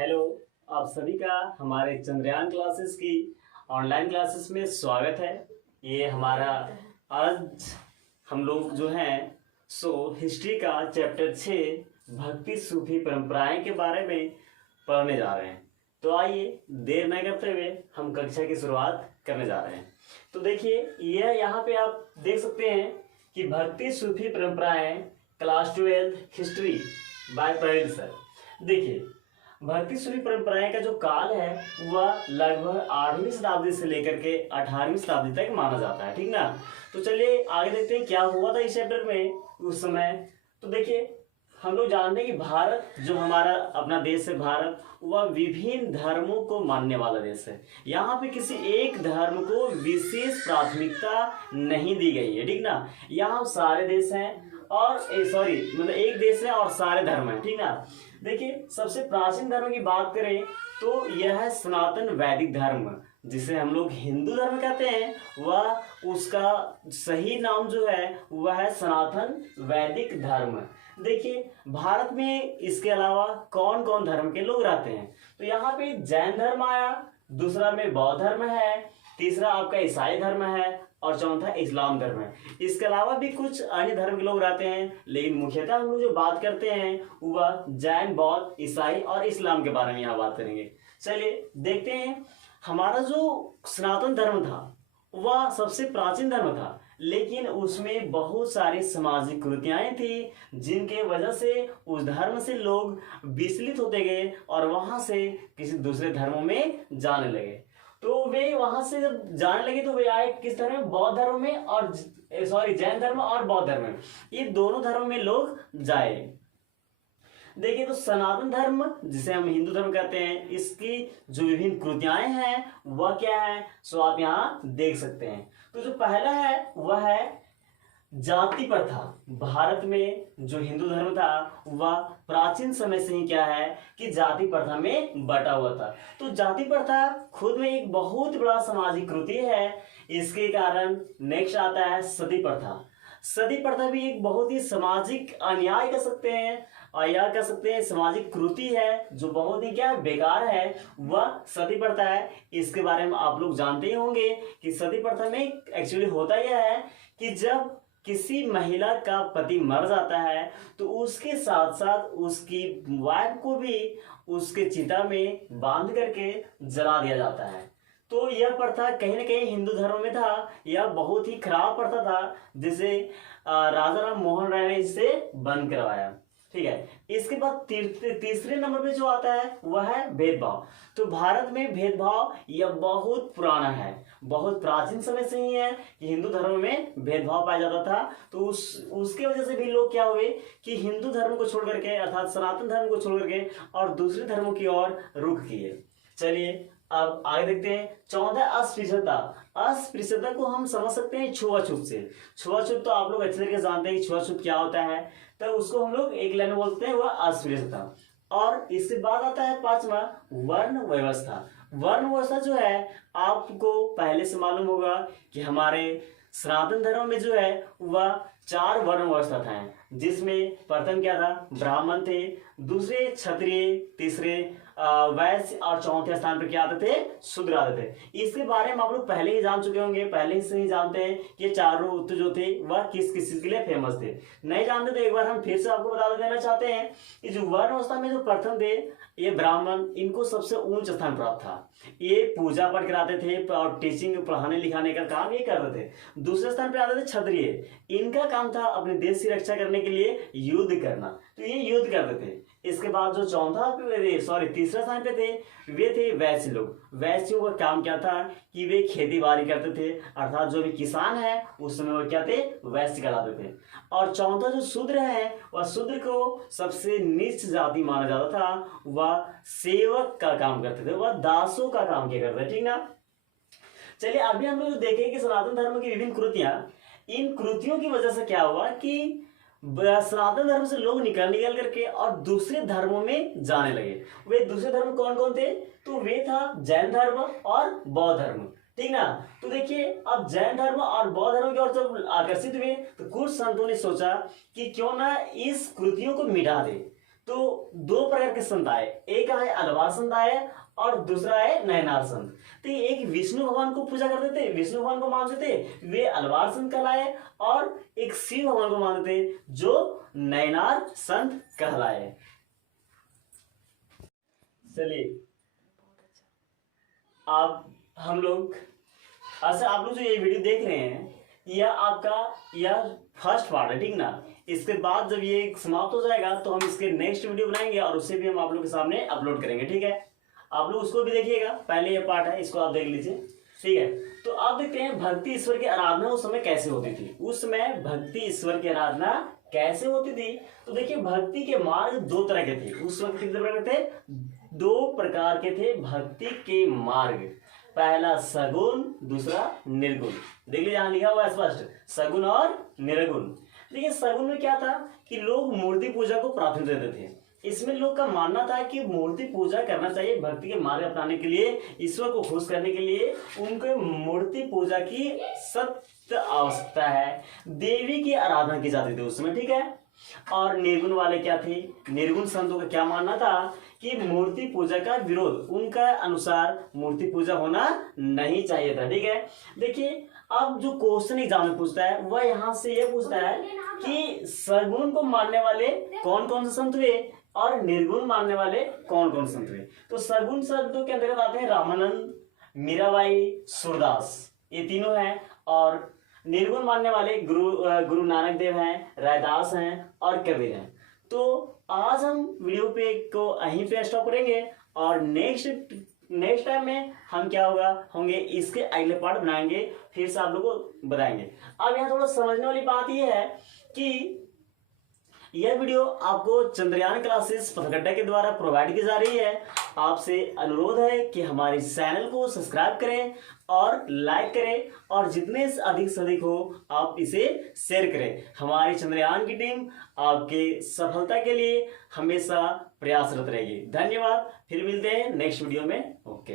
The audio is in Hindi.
हेलो। आप सभी का हमारे चंद्रयान क्लासेस की ऑनलाइन क्लासेस में स्वागत है। ये हमारा आज हम लोग जो हैं हिस्ट्री का चैप्टर 6 भक्ति सूफी परंपराएं के बारे में पढ़ने जा रहे हैं। तो आइए देर न करते हुए हम कक्षा की शुरुआत करने जा रहे हैं। तो देखिए यह यहाँ पे आप देख सकते हैं कि भक्ति सूफी परंपराएं class 12 history by Praveen sir. देखिए भक्ति सूफी परंपराएं का जो काल है वह लगभग 8वीं शताब्दी से लेकर के 18वीं शताब्दी तक माना जाता है, ठीक ना। तो चलिए आगे देखते हैं क्या हुआ था इस चैप्टर में उस समय। तो देखिए हम लोग जानते हैं कि भारत जो हमारा अपना देश है भारत, वह विभिन्न धर्मों को मानने वाला देश है। यहाँ पे किसी एक धर्म को विशेष प्राथमिकता नहीं दी गई है, ठीक ना। यहाँ सारे देश हैं और मतलब एक देश है और सारे धर्म हैं, ठीक ना। देखिए सबसे प्राचीन धर्म की बात करें तो यह है सनातन वैदिक धर्म, जिसे हम लोग हिंदू धर्म कहते हैं। वह उसका सही नाम जो है वह है सनातन वैदिक धर्म। देखिए भारत में इसके अलावा कौन कौन धर्म के लोग रहते हैं, तो यहाँ पे जैन धर्म आया, दूसरा में बौद्ध धर्म है, तीसरा आपका ईसाई धर्म है और चौथा इस्लाम धर्म है। इसके अलावा भी कुछ अन्य धर्म के लोग रहते हैं, लेकिन मुख्यतः हम लोग जो बात करते हैं वह जैन, बौद्ध, ईसाई और इस्लाम के बारे में यहाँ बात करेंगे। चलिए देखते हैं। हमारा जो सनातन धर्म था वह सबसे प्राचीन धर्म था, लेकिन उसमें बहुत सारी सामाजिक कुरीतियां थी जिनके वजह से उस धर्म से लोग विचलित होते गए और वहां से किसी दूसरे धर्मों में जाने लगे। तो वे वहां से जब जाने लगे तो वे आए किस धर्म में, बौद्ध धर्म में और जैन धर्म और बौद्ध धर्म में, ये दोनों धर्म में लोग जाए। देखिए तो सनातन धर्म जिसे हम हिंदू धर्म कहते हैं, इसकी जो विभिन्न कृतियाएं हैं वह क्या है, सो आप यहाँ देख सकते हैं। तो जो पहला है वह है जाति प्रथा। भारत में जो हिंदू धर्म था वह प्राचीन समय से ही क्या है कि जाति प्रथा में बटा हुआ था। तो जाति प्रथा खुद में एक बहुत बड़ा सामाजिक कृति है। इसके कारण नेक्स्ट आता है सती प्रथा। सती प्रथा भी एक बहुत ही सामाजिक अन्याय कह सकते हैं और या कह सकते हैं सामाजिक कृति है जो बहुत ही क्या बेकार है, वह सती प्रथा है। इसके बारे में आप लोग जानते ही होंगे कि सती प्रथा में एक्चुअली होता यह है कि जब किसी महिला का पति मर जाता है तो उसके साथ साथ उसकी वाइफ को भी उसके चिता में बांध करके जला दिया जाता है। तो यह प्रथा कहीं ना कहीं हिंदू धर्म में था। यह बहुत ही खराब प्रथा था जिसे राजा राम मोहन राय ने इसे बंद करवाया, ठीक है। इसके बाद तीसरे नंबर पे जो आता है वह है भेदभाव। तो भारत में भेदभाव यह बहुत पुराना है, बहुत प्राचीन समय से ही है कि हिंदू धर्म में भेदभाव पाया जाता था। तो उसके वजह से भी लोग क्या हुए कि हिंदू धर्म को छोड़ करके अर्थात सनातन धर्म को छोड़ करके और दूसरे धर्मों की ओर रुख किए। चलिए अब आगे देखते हैं। चौथा अस्पृश्यता। अस्पृश्यता को हम समझ सकते हैं छुआछूत से। छुआछूत तो आप लोग अच्छे तरीके से जानते हैं कि छुआछूत क्या होता है, तो उसको हम लोग एक लाइन बोलते हैं वह अस्पृश्यता। और इसके बाद आता है पांचवा वर्ण व्यवस्था। वर्ण व्यवस्था जो है आपको पहले से मालूम होगा कि हमारे सनातन धर्म में जो है वह 4 वर्ण व्यवस्था था, जिसमें प्रथम क्या था, ब्राह्मण थे, दूसरे क्षत्रिय, तीसरे वैश्य और चौथे स्थान पर क्या आते थे, शूद्र आते थे। इसके बारे में आप लोग पहले ही जान चुके होंगे, पहले से ही जानते हैं कि ये चारों जो थे वह किस किस चीज के लिए फेमस थे। नहीं जानते तो एक बार हम फिर से आपको बता देना चाहते हैं कि जो वर्ण व्यवस्था में जो प्रथम थे ये ब्राह्मण, इनको सबसे उच्च स्थान प्राप्त था। ये पूजा पाठ कराते थे और टीचिंग पढ़ाने लिखाने का काम ये करते थे। दूसरे स्थान पर आते थे क्षत्रिय। इनका काम था अपने देश की रक्षा करने के लिए युद्ध करना, तो ये युद्ध करते थे। इसके बाद जो तीसरा स्थान पे थे वे थे वैश्य लोग। वैश्यों का काम क्या था कि वे खेती बाड़ी करते थे, अर्थात जो भी किसान है उस समय वो क्या थे, वैश्य कहलाते थे। और चौथा जो शूद्र है वह शूद्र को सबसे नीच जाति माना जाता था। वह सेवक का काम करते थे, वह दासों का काम किया करते थे, ठीक ना। चलिए अभी हम लोग देखें कि सनातन धर्म की विभिन्न कृतियां, इन कृतियों की वजह से क्या हुआ कि सनातन धर्म से लोग निकल करके और दूसरे धर्मों में जाने लगे। वे दूसरे धर्म कौन कौन थे, तो वे था जैन धर्म और बौद्ध धर्म, ठीक ना। तो देखिए अब जैन धर्म और बौद्ध धर्म की ओर जब आकर्षित हुए तो कुछ संतों ने सोचा कि क्यों ना इस कृतियों को मिटा दे। तो दो प्रकार के संत आए, एक है अलवार संत आए और दूसरा है नयनार संत। तो एक विष्णु भगवान को पूजा करते थे, विष्णु भगवान को मानते थे, वे अलवार संत कहलाए, और एक शिव भगवान को मानते थे जो नयनार संत कहलाए। चलिए हम लोग जो ये वीडियो देख रहे हैं यह फर्स्ट पार्ट है, ठीक ना। इसके बाद जब ये समाप्त हो जाएगा तो हम इसके नेक्स्ट वीडियो बनाएंगे और उसे भी हम आप लोग के सामने अपलोड करेंगे, ठीक है। आप लोग उसको भी देखिएगा, पहले ये पार्ट है, इसको आप देख लीजिए, ठीक है। तो आप देखते हैं भक्ति ईश्वर की आराधना उस समय कैसे होती थी। उस समय भक्ति ईश्वर की आराधना कैसे होती थी, तो देखिए भक्ति के मार्ग दो तरह के थे। उस वक्त कितने प्रकार के थे? दो प्रकार के थे भक्ति के मार्ग। पहला सगुण, दूसरा निर्गुण। देख लीजिए यहाँ लिखा हुआ है स्पष्ट, सगुण और निर्गुण। देखिए सगुण में क्या था कि लोग मूर्ति पूजा को प्राथमिकता देते थे। इसमें लोग का मानना था कि मूर्ति पूजा करना चाहिए, भक्ति के मार्ग अपनाने के लिए, ईश्वर को खुश करने के लिए उनको मूर्ति पूजा की सख्त आवश्यकता है। देवी की आराधना की जाती थी उस समय, ठीक है। और निर्गुण वाले क्या थे? निर्गुण संतों का क्या मानना था कि मूर्ति पूजा का विरोध, उनका अनुसार मूर्ति पूजा होना नहीं चाहिए था, ठीक है। देखिए अब जो क्वेश्चन एग्जाम में पूछता है वह यहाँ से यह पूछता है कि सगुण को मानने वाले कौन कौन से संत हुए और निर्गुण मानने वाले कौन कौन संत हुए। तो सगुण संतों के अंतर्गत आते हैं रामानंद, मीराबाई, सूरदास, ये तीनों हैं। और निर्गुण मानने वाले गुरु नानक देव हैं, रैदास हैं और कबीर हैं। तो आज हम वीडियो पे को यहीं पे स्टॉप करेंगे और नेक्स्ट टाइम में हम क्या होंगे इसके अगले पार्ट बनाएंगे, फिर से आप लोगों को बताएंगे। अब यहाँ थोड़ा समझने वाली बात यह है कि यह वीडियो आपको चंद्रयान क्लासेस पथगड्डा के द्वारा प्रोवाइड की जा रही है। आपसे अनुरोध है कि हमारे चैनल को सब्सक्राइब करें और लाइक करें और जितने अधिक से अधिक हो आप इसे शेयर करें। हमारी चंद्रयान की टीम आपके सफलता के लिए हमेशा प्रयासरत रहेगी। धन्यवाद, फिर मिलते हैं नेक्स्ट वीडियो में। ओके।